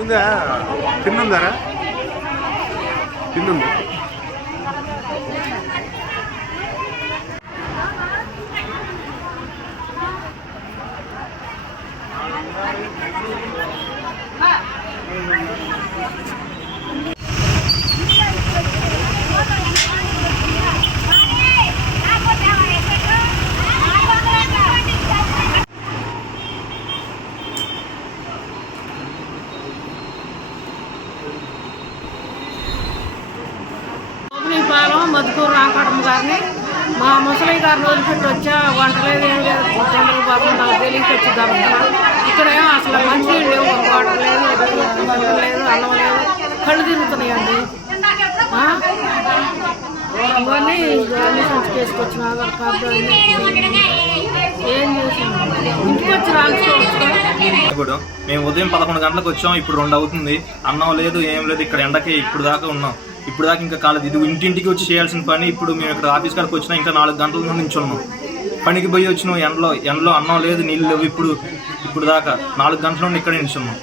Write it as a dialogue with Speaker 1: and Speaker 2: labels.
Speaker 1: ఉందా తిన్నుందారా తిన్నుందా
Speaker 2: you. మధుకూరు రామకడమ్మ గారిని. మా ముసలి గారు రోజు పెట్టి వచ్చా వంటలేదు ఏం లేదు. చంద్రబాబు నాకు తెలియక వచ్చి దొరుకుతున్నా ఇక్కడేమో అసలు మంచి లేవు వాటర్ లేదు మందు లేదు అన్నం లేదు కళ్ళు తిరుగుతున్నాయండి. ఇవన్నీ అన్ని సంచి చేసుకొచ్చిన ఆధార్ కార్డు అన్నీ ఏం చేసాను ఇంటికి వచ్చి
Speaker 3: ఇప్పుడు మేము ఉదయం పదకొండు గంటలకు వచ్చాం ఇప్పుడు రెండు అవుతుంది. అన్నం లేదు ఏం లేదు ఇక్కడ ఎండకి ఇప్పుడు దాకా ఉన్నాం. ఇప్పుడు దాకా ఇంకా కాలేదు. ఇది ఇంటింటికి వచ్చి చేయాల్సిన పని. ఇప్పుడు మేము ఇక్కడ ఆఫీస్ కాడికి వచ్చినా ఇంకా నాలుగు గంటల నుండి నించున్నాం. పనికి పోయి వచ్చినాం ఎండలో ఎండలో అన్నం లేదు నీళ్ళు లేవు ఇప్పుడు ఇప్పుడు దాకా నాలుగు గంటల నుండి ఇక్కడ నిల్చున్నాం